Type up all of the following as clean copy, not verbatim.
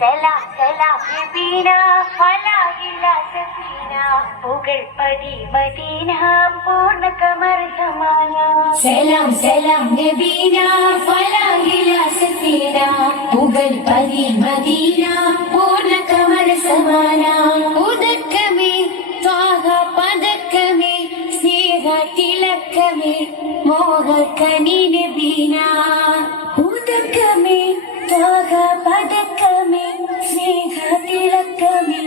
സലാം സലാം നബീന ഫലാഹില സഫീന പുകഴ്പതി മദീന പൂർണ്ണ കമർ സമാന. സലാം സലാം നബീന ഫലാഹില സഫീന പുകഴ്പതി മദീന പൂർണ്ണ കമർ സമാന. ഉദക്കമേ ത്വാഹ പദക്കമേ സ്നേഹ തിലക്കമേ മോഹ കനി നബീന. ഉദക്കമേ ത്വാഹ പദക്കമേ സ്നേഹ തിലക്കമേ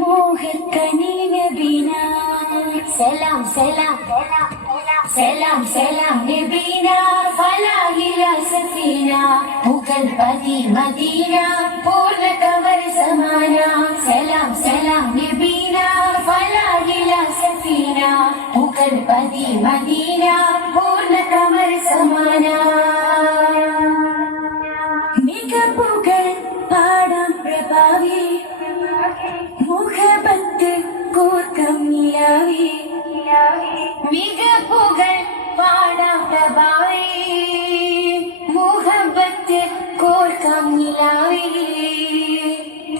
മോഹ കനി നബീന. സലാം സലാം സലാം സലാം നബീന ഫലാഹില സഫീന പുകഴ്പതി മദീന പൂർണ്ണ കമർ സമാന. സലാം സലാം നബീന ഫലാഹില സഫീന പുകഴ്പതി മദീന പൂർണ്ണ കമർ സമാന. മികപ്പുകൾ പാടാം പ്രഭാവി മുഖബത്ത് കോർക്കം നിലാവി. മികപ്പുകൾ പാടാം പ്രഭാവി മുഖബത്ത് കോർക്കം നിലാവി.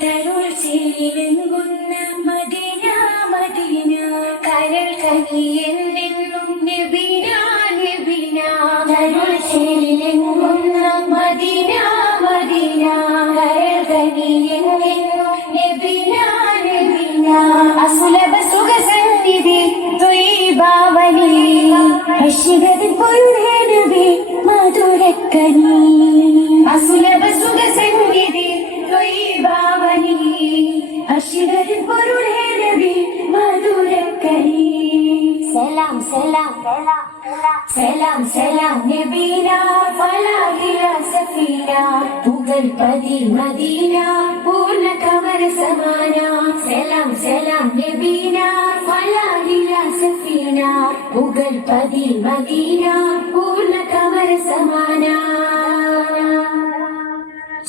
തരുൾ ചേരുന്ന മദീന മദീന കരൾ കനിയെന്നും നബീന നബീന. തരുൾ ചേരുന്ന മദീന മദീന കരൾ കനിയെന്നും നബീന നബീന. അസുലഭ സുഖസന്നിധി ത്വയ്യിബാവനി അശ്വഗതി പൊരുളേ നബി മധുരക്കനി. അസുലഭ സുഖസന്നിധി ത്വയ്യിബാവനി അശ്വഗതി പൊരുളേ നബി മധുരക്കനി. സലാം സലാം സലാം സലാം നബീന ഫലാഹില സഫീന പുകഴ്പതി മദീന പൂർണ്ണ കമർ സമാന. സലാം സലാം നബീന ഫലാഹില സഫീന പുകഴ്പതി മദീന പൂർണ്ണ കമർ സമാന.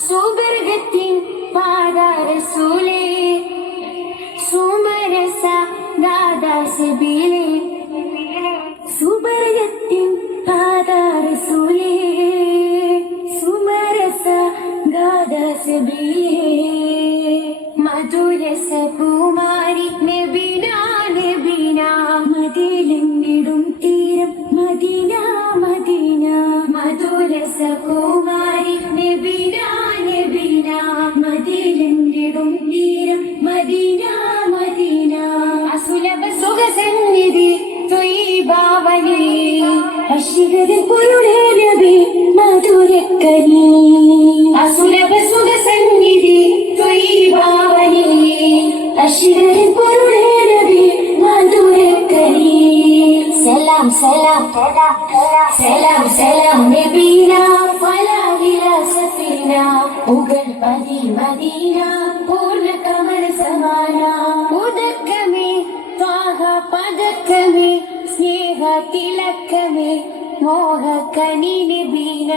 സുബർഗത്തിൻ പാദരസൂലേ സുമരസ ദാദാസബീലേ. സുബർഗത്തിൻ പാദരസൂലേ സുമരസ ദാദാസബീലേ. മധുരസ പൂമാരി നബീന നബീന മദീനയിടും തീരം മദീന മദീന. മധുരസ പൂമാരി നബീന നബീന മദീനയിടും തീരം മദീന മദീന. അസുലഭ സുഖസന്നിധി ത്വയ്യിബാവനി അശ്വഗതി പൊരുളേ നബി മധുരക്കനി. അസുലഭ സുഖസന്നിധി ത്വയ്യിബാവനി അശ്വഗതി പൊരുളേ നബി മധുരക്കനി. സലാം സലാം സലാം സലാം നബീന ഫലാഹില സഫീന പുകഴ്പതി മദീന പൂർണ്ണ കമർ സമാന. ഉദക്കമേ ത്വാഹ പദക്കമേ സ്നേഹ തിലക്കമേ മോഹ കനി നബീന.